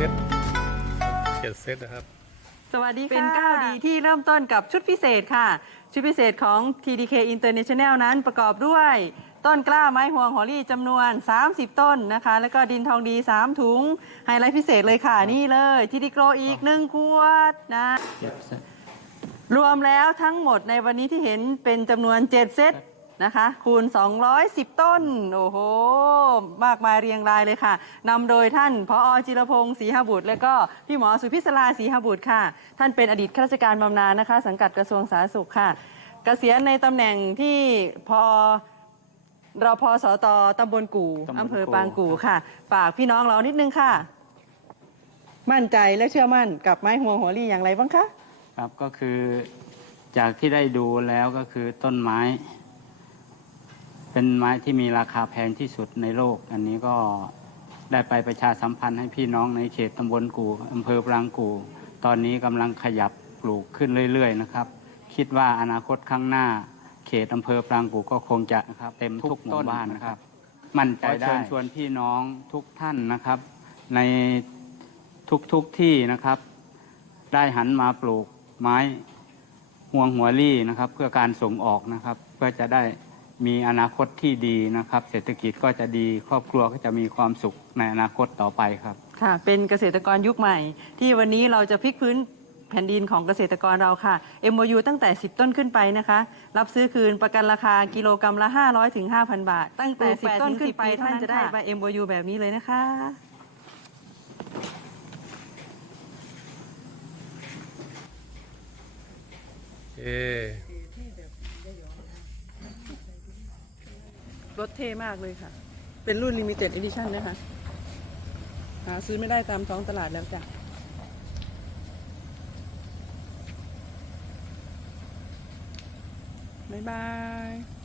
เซตเจ็ดเซตนะครับ สวัสดีค่ะ เป็นก้าวดีที่เริ่มต้นกับชุดพิเศษค่ะ ชุดพิเศษของ TDK International นั้นประกอบด้วยต้นกล้าไม้ห่วงหอรี่จำนวน 30 ต้นนะคะ แล้วก็ดินทองดี 3 ถุง ไฮไลท์พิเศษเลยค่ะ นี่เลยทีดีโกรอีก 1 ขวดนะ รวมแล้วทั้งหมดในวันนี้ที่เห็นเป็นจำนวน 7 เซต นะคะ คูณ 210 ต้น โอ้โห มากมายเรียงรายเลยค่ะ นำโดยท่านพอจิรพงศ์ศรีหบุตร และก็พี่หมอสุพิศราศรีหบุตรค่ะ ท่านเป็นอดีตข้าราชการบำนาญนะคะ สังกัดกระทรวงสาธารณสุขค่ะเกษียณในตำแหน่งที่พอรอพอสตตำบลกู่ตำบลกู่อำเภอปางกู่ค่ะ ฝากพี่น้องเรานิดนึงค่ะ มั่นใจและเชื่อมั่นกับไม้หัวหัวรี่อย่างไรบ้างคะ ครับก็คือจากที่ได้ดูแล้วก็คือต้นไม้ เป็นไม้ที่มีราคาแพงที่สุดในโลก อันนี้ก็ได้ไปประชาสัมพันธ์ให้พี่น้องในเขตตำบลกู่อำเภอปรางกู่ ตอนนี้กำลังขยับปลูกขึ้นเรื่อยๆนะครับ คิดว่าอนาคตข้างหน้า เขตอำเภอปรางกู่ก็คงจะนะครับเต็มทุกหมู่บ้านนะครับ มั่นใจได้เชิญชวนพี่น้องทุกท่านนะครับ ในทุกๆที่นะครับ ได้หันมาปลูกไม้ห่วงหัวลี่นะครับ เพื่อการส่งออกนะครับ เพื่อจะได้ มีอนาคตที่ดีนะครับ เศรษฐกิจก็จะดีครอบครัวก็จะมีความสุขในอนาคตต่อไปครับ ค่ะ เป็นเกษตรกรยุคใหม่ ที่วันนี้เราจะพลิกพื้นแผ่นดินของเกษตรกรเราค่ะ MOU ตั้งแต่ 10 ต้นขึ้นไปนะคะ รับซื้อคืนประกันราคากิโลกรรัมละ 500ถึง5,000 บาท ตั้งแต่ 10 ต้นขึ้นไปท่านจะได้ใบ MOU แบบนี้เลยนะคะ เอ รถเท่มากเลยค่ะ เป็นรุ่น Limited Edition นะคะ หาซื้อไม่ได้ตามท้องตลาดแล้วจ้ะ บ๊ายบาย